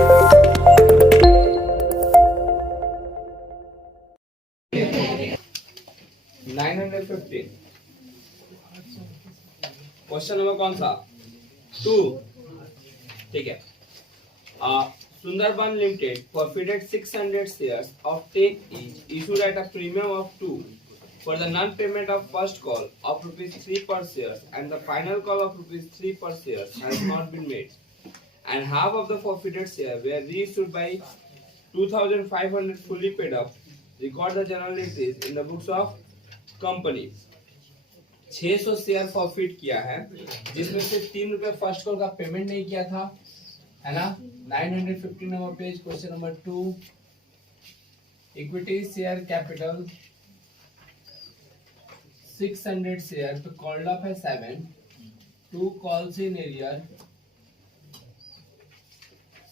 915 question number कौन सा 2 ठीक है Sundarban Limited forfeited 600 shares of 10 each issued at a premium of 2 for the non-payment of first call of rupees 3 per shares and the final call of rupees 3 per shares has not been made and half of the forfeited share were reissued by 2500 fully paid up. Record the journal entries in the books of company. 600 share forfeit किया है जिसमें से 3 रुपए first call का payment नहीं किया था है ना 950 number page question number 2 equity share capital 600 share पे कॉल्ड अप है 7 2 कॉल्स इन एरियर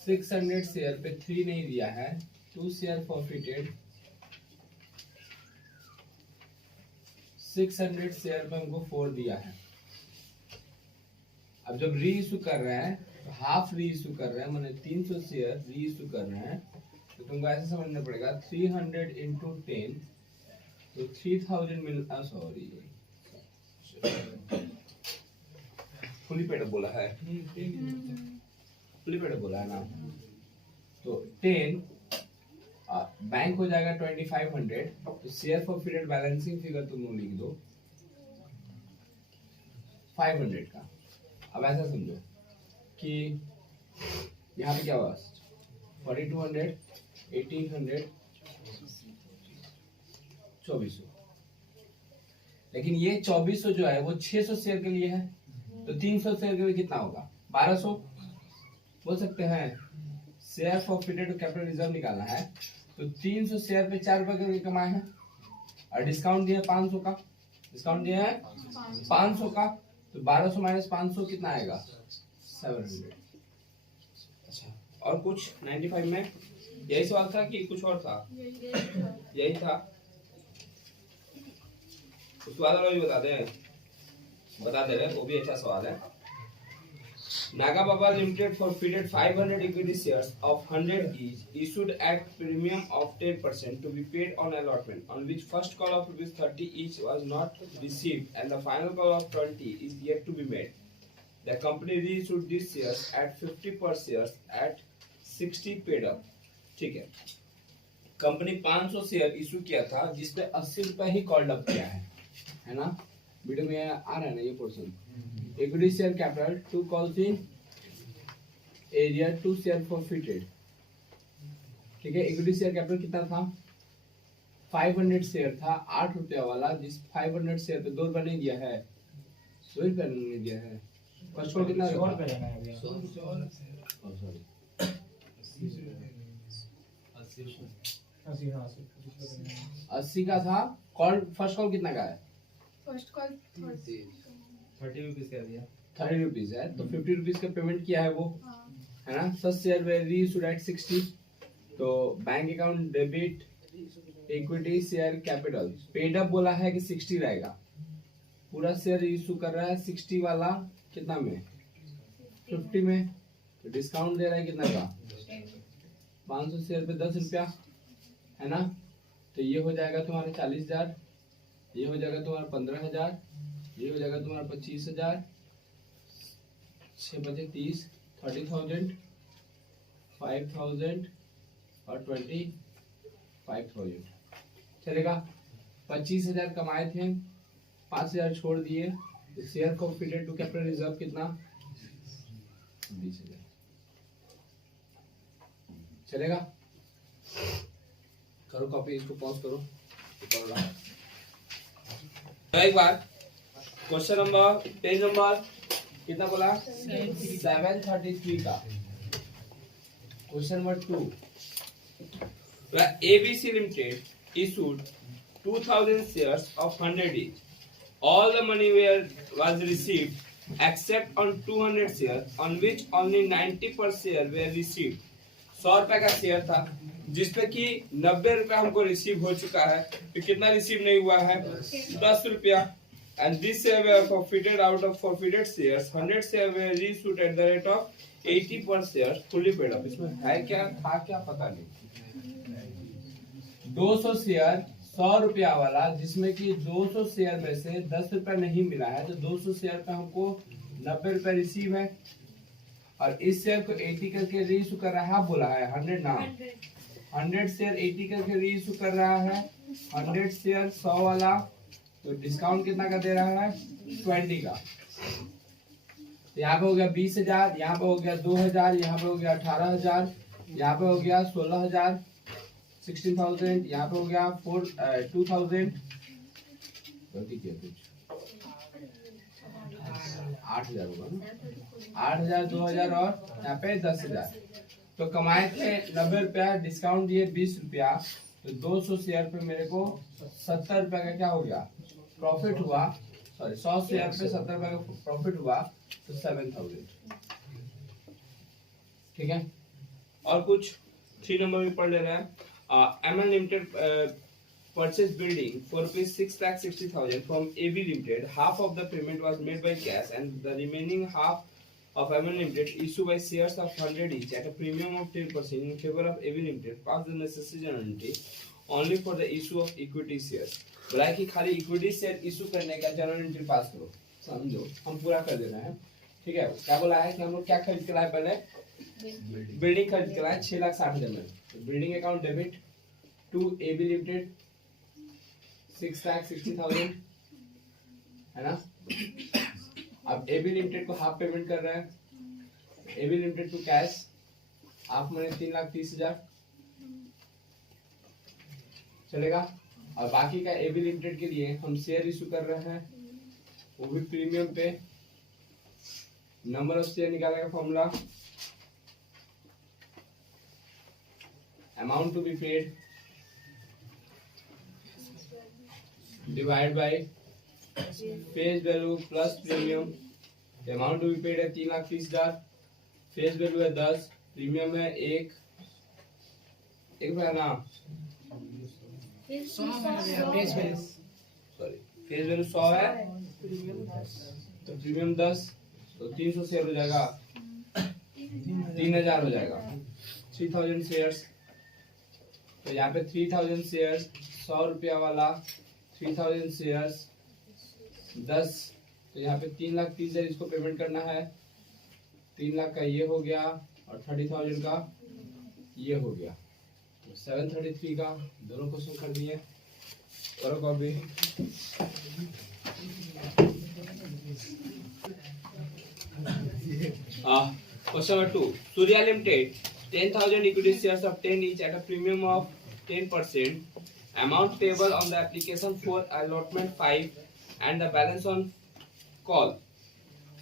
600 शेयर पे 3 नहीं दिया है 2 शेयर फॉरफिटेड 600 शेयर पे हमको 4 दिया है अब जब री इशू कर रहे हैं तो हाफ री इशू कर रहे हैं माने 300 शेयर री इशू कर रहे हैं तो तुमको ऐसे समझना पड़ेगा 300 into 10 तो 3000 मिल सॉरी फुली पेड बोला है फुली पेड बोला है ना तो 10 बैंक हो जाएगा 2500 तो share for period balancing figure तुम लोग लिख दो 500 का अब ऐसा समझो कि यहाँ पे क्या हुआ 4200 1800 2400 लेकिन ये 2400 जो है वो 600 शेयर के लिए है तो 300 शेयर के लिए कितना होगा 1200 बोल सकते हैं share for period capital reserve निकालना है तो 300 शेयर पे 4 रुपए करके कमाए हैं और डिस्काउंट दिया 500 का डिस्काउंट दिया है 500 का तो 1200 माइनस 500 कितना आएगा 700 अच्छा और कुछ 95 में यही सवाल था कि कुछ और था यही था उस वाला भी बता दे रहे वो भी अच्छा सवाल है Naga Baba Limited forfeited 500 equity shares of 100 each issued at premium of 10% to be paid on allotment on which first call of rupees 30 each was not received and the final call of 20 is yet to be made. The company reissued these shares at 50 per shares at 60 paid up. ठीक है company 500 share issue किया था जिसपे 80 रुपए he called up किया है ना video में आ रहा है ना ये portion equity share capital 2 calls in area 2 share forfeited ठीक है equity share capital कितना था 500 शेयर था 8 रुपया वाला जिस 500 शेयर पे 2 रुपया नहीं दिया है 2 रुपया नहीं दिया है फर्स्ट कॉल कितना 100 80 का था कॉल फर्स्ट कॉल कितना का है फर्स्ट कॉल 30 रुपीज कर दिया 30 रुपीज है तो 50 रुपीज का पेमेंट किया है वो है ना 100 शेयर वे रीइशूड एट 60 तो bank account debit equity share capital paid up बोला है कि 60 रहेगा पूरा शेयर इशू कर रहा है 60 वाला कितना में 50 में तो डिस्काउंट दे रहा है कितना का 500 शेयर पे 10 रुपया है ना तो ये हो जाएगा तुम्हारा 40,000 ये हो जाएगा तुम्हारा 15,000 ये हो जाएगा तुम्हारा 25,000 6 बजे 30 30,000 5,000 और 25,000 चलेगा 25,000 कमाए थे 5,000 छोड़ दिए तो शेयर को फीडेड टू कैपिटल रिजर्व कितना 20,000 चलेगा करो कॉपी इसको पॉज करो एक बार क्वेश्चन नंबर पेज नंबर कितना बोला 733 का question number 2 ABC Limited issued 2,000 shares of 100 each. All the money was received except on 200 shares on which only 90 per share were received. 100 रुपए का शेयर था जिसपे कि 90 रुपए हमको रिसीव हो चुका है तो कितना रिसीव नहीं हुआ है 10 रुपया and this share were forfeited out of forfeited shares 100 shares were reissued at the rate of 80 पर शेयर फुली पेड अप। इसमें है क्या, था क्या पता नहीं। 200 शेयर 100 रुपया वाला, जिसमें कि 200 शेयर में से 10 रुपया नहीं मिला है, तो 200 शेयर पे हमको 90 रुपया रिसीव है। और इस शेयर को 80 करके रीइशू कर रहा है, बोला है 100 ना, 100 शेयर 80 करके रीइशू कर रहा है। 100 शेयर 100 वाला, तो डिस्काउंट कितना का दे रहा है, 20 का। यहाँ पे हो गया 20,000, यहाँ पे हो गया 2,000, यहाँ पे हो गया 18,000, यहाँ पे हो गया 16,000, 16,000, यहाँ पे हो गया 2,000, 8,000 होगा ना, 8,000, 2,000 और यहाँ पे 10,000। तो कमाए थे 90 रुपया, डिस्काउंट दिए 20 रुपया, तो 200 शेयर पे मेरे को 70 रुपया का क्या हो गया, प्रॉफिट हुआ। सॉरी, 100 शेयर पे 70 रुपया का प्रॉफिट हुआ, तो 7,000। ठीक है, और कुछ 3 नंबर में पढ़ ले रहे हैं। MN Limited purchase building for ₹6,60,000 from AB Limited. Half of the payment was made by cash, and the remaining half of MN Limited issued by shares of 100 each at a premium of 10% in favor of AB Limited. Pass the necessary generality only for the issue of equity shares. बोला है कि खाली equity share issue करने का general entry पास करो, समझो, हम पूरा कर देना है। ठीक है, क्या बोला है कि हम लोग क्या खरीद के लाए, पहले बिल्डिंग खरीद के लाए 6,60,000 में। तो building account debit to AB limited 6,60,000 है ना। अब AB लिमिटेड को हाफ पेमेंट कर रहे हैं, AB limited to cash half money 3,30,000 चलेगा। और बाकी का AB लिमिटेड के लिए हम शेयर इशू कर रहे हैं, वो भी प्रीमियम पे। नंबर ऑफ शेयर निकालने का formula, amount to be paid divide by face value plus premium. Amount to be paid है 3,30,000, फेस वैल्यू है 10, प्रीमियम है 1 रुपया ना, सॉरी फेस वैल्यू 100 है, तो प्रीमियम 10, तो 300 शेयर हो जाएगा, 3,000 हो जाएगा। 3,000 शेयर्स, तो यहाँ पे 3,000 शेयर्स 100 रुपया वाला, 3,000 शेयर्स 10, तो यहाँ पे 3,30,000 इसको पेमेंट करना है। 3 लाख का ये हो गया और 30,000 का ये हो गया, तो 733 का दोनों क्वेश्चन कर दिए। करो copy. Question number 2. Surya Limited 10,000 equity shares of 10 each at a premium of 10%. Amount payable on the application for allotment 5 and the balance on call.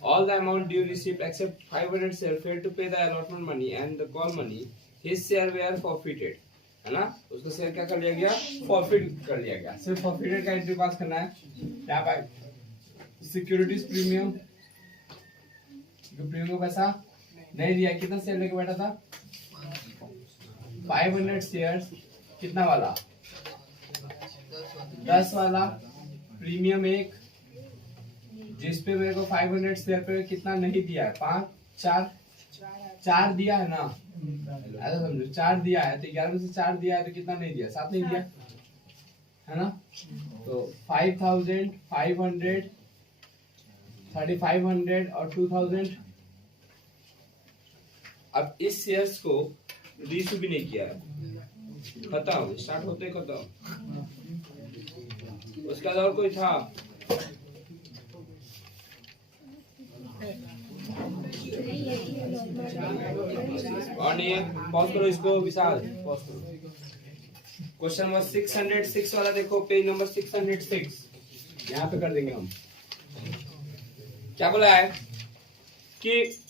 All the amount due received except 500 share failed to pay the allotment money and the call money. His share were forfeited. है ना, उसका share क्या कर लिया गया, forfeit कर लिया गया। सिर्फ फॉरफिटेड का एंट्री पास करना है। यहाँ पर सिक्योरिटीज प्रीमियम, प्रीमियम का पैसा नहीं दिया, कितना शेयर लेके बैठा था, 500 शेयर्स, कितना वाला, 10 वाला, प्रीमियम 1, जिसपे मेरे को 500 शेयर पे कितना नहीं दिया है, 4 दिया है ना, ऐसा समझो 4 दिया है, तो 11 में से 4 दिया है, तो कितना नहीं दिया, 7 नहीं दिया है ना। तो 5,000, 500, 3,500 और 2,000। अब इस शेयर्स को रीइशू भी नहीं किया है, खत्म, स्टार्ट होते खत्म। उसके बाद और कोई था, और नहीं है, पॉज करो इसको विशाल, पॉज करो। क्वेश्चन नंबर 606 वाला देखो, पेज नंबर 606, यहाँ पे कर देंगे हम। क्या बोला है कि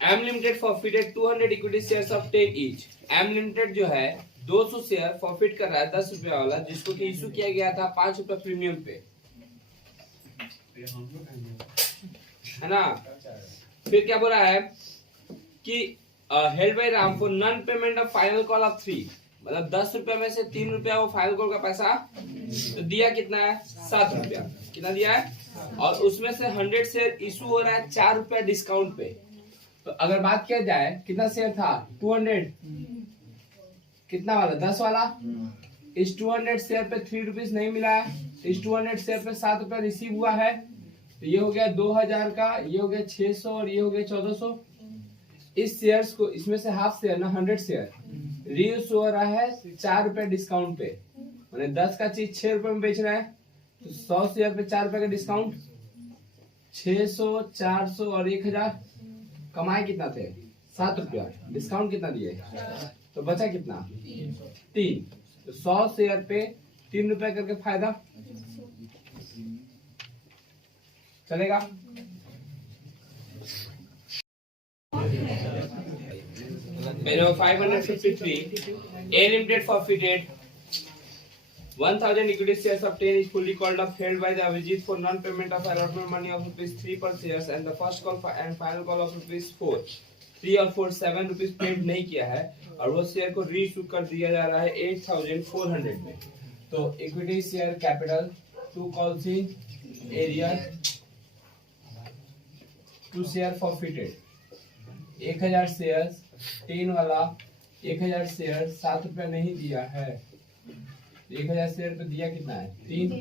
M Limited forfeited 200 equity shares of 10 each. M Limited जो है 200 शेयर फॉरफिट कर रहा है 10 रुपया वाला, जिसको कि इशू किया गया था 5 रुपया प्रीमियम पे, है ना। फिर क्या बोला है कि held by Ram for non payment of final call of 3, मतलब 10 रुपया में से 3 रुपया वो फाइनल कॉल का पैसा, तो दिया कितना है, 7 रुपया, कितना दिया है, और उसमें से 100 शेयर इशू हो रहा है 4 रुपया डिस्काउंट पे, तो अगर बात किया जाए कितना शेयर था 200, कितना वाला 10 वाला, इस 200 शेयर पे 3 रुपीज नहीं मिला है, इस 200 शेयर पे 7 रुपया रिसीव हुआ है, तो ये हो गया 2000 का, ये हो गया 600 और ये हो गया 1400। इस शेयर्स को, इसमें से हाफ शेयर ना 100 शेयर रीयूज हो रहा है 4 रुपए डिस्काउंट पे, मैंने 10 का चीज 6 रुपए में बेच रहा है, तो 100 शेयर पे 4 रुपए का डिस्काउंट, 600, 400 और 1000, कमाए कितना थे 7 रुपया, डिस्काउंट कितना दिए, तो बचा कितना 3, तो 100 शेयर पे 3 रुपए करके फायदा चलेगा। Below 553, A Limited forfeited 1000 equity shares obtained is fully called up held by the Avijit for non-payment of allotment money of ₹3 per shares and the first call and final call of ₹4, 3 और 4 7 rupees paid नहीं किया है और वो share को reissue कर दिया जा रहा है 8400 में। तो equity share capital 2 calls in area 2 share forfeited 1000 share 3 वाला 1000 शेयर 7 रुपया नहीं दिया है, 1000 शेयर पे दिया कितना है 3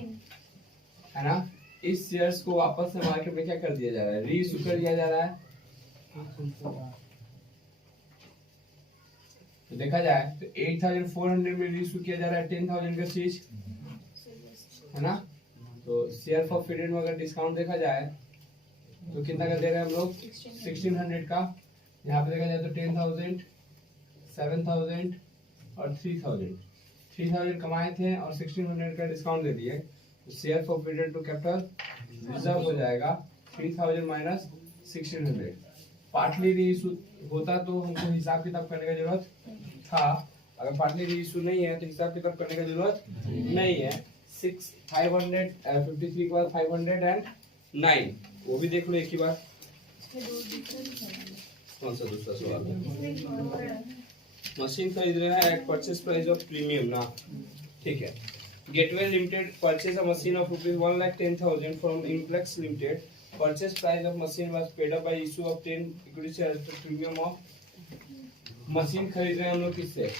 है ना। इस शेयर्स को वापस से मार्केट में क्या कर दिया जा रहा है, रीइश्यू कर दिया जा रहा है। तो देखा जाए तो 8400 में रीइश्यू किया जा रहा है 10000 का चीज है ना। तो शेयर फॉरफिटेड में अगर डिस्काउंट देखा जाए तो कितना का दे रहे हैं हम लोग 1600 का, यहाँ पे देखा जाए तो 10000, 7000 और 3000 कमाए थे और 1600 का डिस्काउंट दे दिए, तो share forfeited to capital reserve हो जाएगा 3000 माइनस 1600। पार्टली रीइश्यू होता तो हमको हिसाब किताब करने का जरूरत था, अगर पार्टली रीइश्यू नहीं है तो हिसाब किताब करने का जरूरत नहीं है। 553 के बाद 509 वो भी देख लो एक ही बार। कौन सा दूसरा सवाल है, मशीन खरीद रहे हैं at purchase price of premium ना, ठीक है। Gateway limited purchase a machine of ₹1,10,000 from Implex limited, purchase price of machine was paid up by issue of 10 equity shares to premium of. Machine खरीद रहे हैं हम लोग किससे,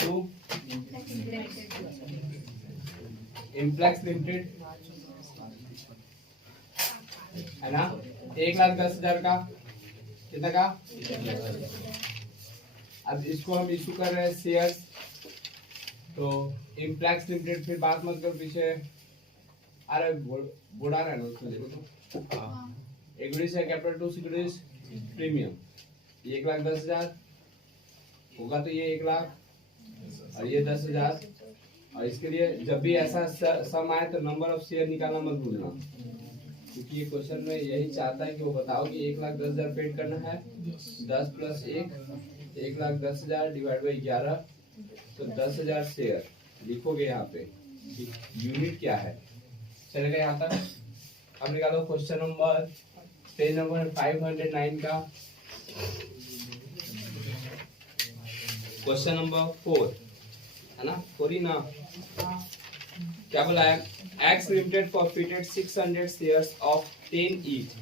तो इम्प्लेक्स लिमिटेड है ना। 1,10,000 का कितना का, अब इसको हम इशू कर रहे हैं शेयर्स, तो इम्प्लेक्स लिमिटेड, फिर बात मत कर पीछे, अरे बुढ़ा रहा है ना उसमें देखो तो equity share capital to securities premium 1,10,000 होगा, तो ये 1 लाख और ये 10,000, और इसके लिए जब भी ऐसा सम आए तो नंबर ऑफ शेयर निकालना मत भूलना, क्योंकि ये क्वेश्चन में यही चाहता है कि वो बताओ कि 1,10,000 पेड करना है, 10 प्लस 1 1,10,000 डिवाइड बाई 11, तो 10,000 शेयर लिखोगे यहाँ पे, यूनिट क्या है चलेगा यहाँ तक। अब निकालो क्वेश्चन नंबर, पेज नंबर 509 का क्वेश्चन नंबर 4 है ना, 4 ही ना, क्या बोला है, X Limited forfeited 600 shares of 10 each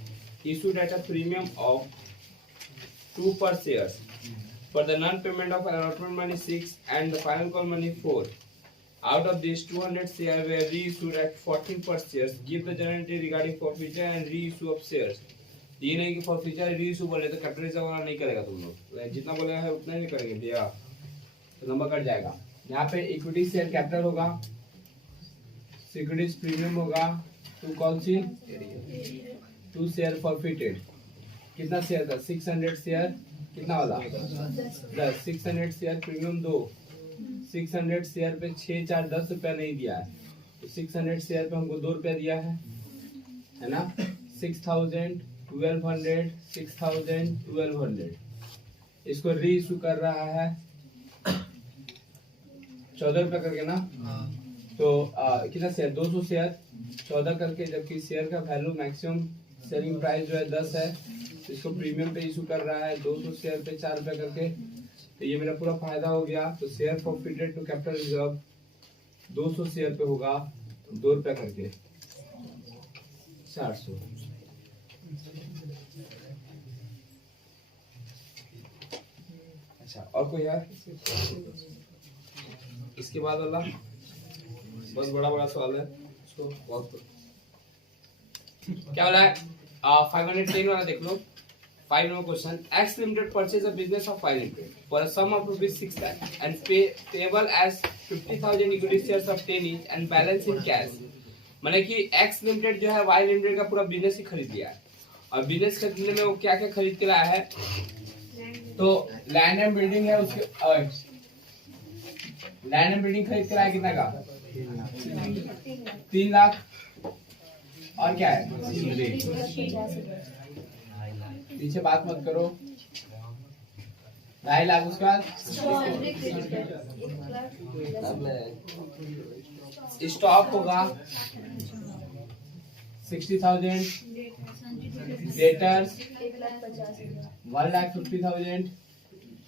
issued at a premium of 2 per shares for the non-payment of allotment money 6 and the final call money 4. Out of these 200 shares were reissued at 14 per shares. Give the general entry regarding forfeiture and reissue of shares. ये नहीं कि forfeiture reissue बोले तो capital reserve वाला नहीं करेगा तुम लोग, जितना बोलेगा है उतना ही करेंगे भैया, तो नंबर कट जाएगा। यहाँ पे इक्विटी शेयर कैपिटल होगा, सिक्योरिटीज प्रीमियम होगा, 2 कौन सी 2 शेयर फॉरफिटेड, कितना शेयर था 600 शेयर, कितना वाला 10, 600 शेयर प्रीमियम 2, 600 शेयर पे 6 4 10 रुपया नहीं दिया है, तो 600 शेयर पे हमको 2 रुपया दिया है ना। 6,000 1200 6,000 1200, इसको रीइश्यू कर रहा है 14 रुपया करके ना, तो कितना शेयर 200 शेयर 14 करके, जबकि शेयर का वैल्यू मैक्सिमम सेलिंग प्राइस जो है 10 है, तो इसको प्रीमियम पे इशू कर रहा है 200 शेयर पे 4 रुपया करके, तो ये मेरा पूरा फायदा हो गया। तो share forfeited to capital reserve 200 share पे होगा 2 रुपया करके 400, अच्छा, और कोई है? इसके बाद वाला बहुत बड़ा सवाल है, इसको बहुत क्या वाला है? 510 वाला देख लो। 5 number question, X Limited purchase a business of 5 Limited for a sum of rupees 6 lakh and payable as 50,000 equity shares of 10 each and balance in cash। माने कि X Limited जो है Y Limited का पूरा बिजनेस ही खरीद लिया है, और बिजनेस खरीदने में वो क्या क्या खरीद के लाया है? तो लैंड एंड बिल्डिंग है, उसके लैंड एंड बिल्डिंग खरीद के लाया कितना का? 3 लाख। और क्या है? पीछे बात मत करो। 2.5 लाख। उसके बाद स्टॉक होगा 60,000, डेटर्स 1,50,000,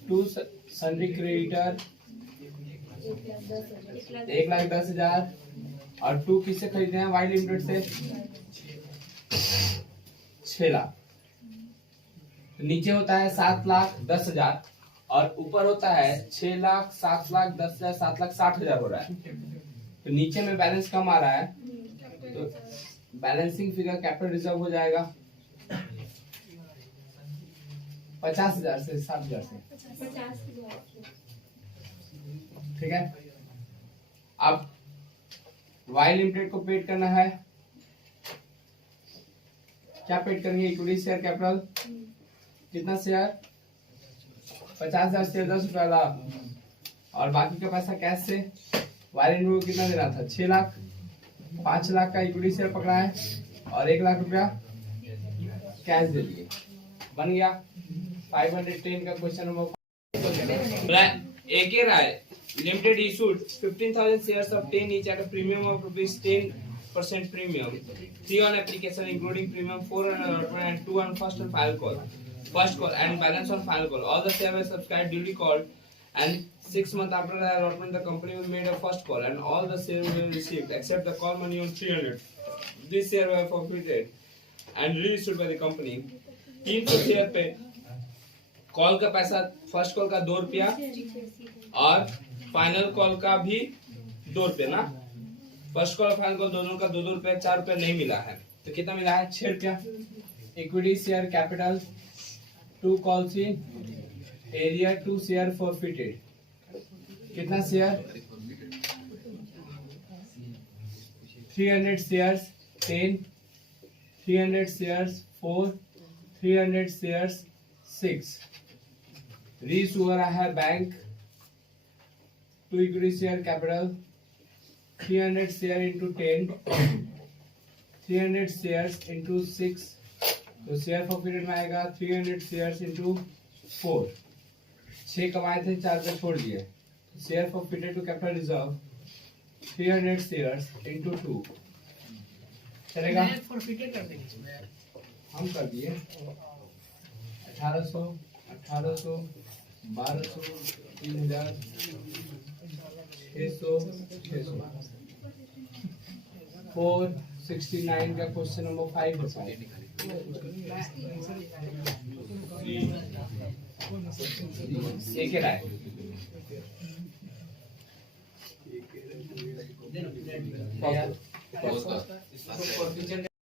2 सन्ड्री क्रेडिटर 1,10,000, और 2 किससे खरीदे हैं? वाई लिमिटेड से 6 लाख। तो नीचे होता है 7,10,000 और ऊपर होता है 6 लाख, 7,10,000, 7,60,000 हो रहा है। तो नीचे में बैलेंस कम आ रहा है, तो बैलेंसिंग फिगर कैपिटल रिजर्व हो जाएगा 50,000 से 60,000 से। ठीक है, अब वाई लिमिटेड को पेड करना है। क्या पेड करेंगे? इक्विटी शेयर कैपिटल कितना शेयर? 50,000 शेयर 10 रुपया ला, और बाकी का पैसा कैश से वाई लिमिटेड को कितना देना था? 6 लाख। 5 लाख का इक्विटी शेयर पकड़ा है और 1 लाख रुपया कैश दे दिए। बन गया 510 का question number. AK Rai Limited issued 15,000 shares of 10 each at a premium of rupees 10% premium, 3 on application including premium, 4 on allotment and 2 on first and final call. First call and balance on final call. All the shares were subscribed duly called, and 6 months after the allotment the company will made a first call and all the shares were received except the call money on 300. These shares were forfeited and reissued by the company. 300 share पे call का पैसा, first call का 2 रुपया और final call का भी 2 रुपया ना। फर्स्ट कॉल फाइनल कॉल दोनों का 2-2 रुपया, 4 रुपया नहीं मिला है, तो कितना मिला है? 6 रुपया। Equity share capital 2 calls in area 2 share forfeited. कितना शेयर? 300 shares 10, 300 shares 4, 300 shares 6। रीस हुआ रहा है bank 2 equity share capital 300 share into 10, 300 shares into 6, तो शेयर फॉरफिटेड में आएगा 300 शेयर्स इंटू 4। 6 कमाए थे, 4 पे छोड़ दिए। Share forfeited to capital reserve 300 shares into 2 चलेगा। हम कर दिए 1800, 1200, 3,000, 600, 469 का क्वेश्चन नंबर 5 बताओ। एक राय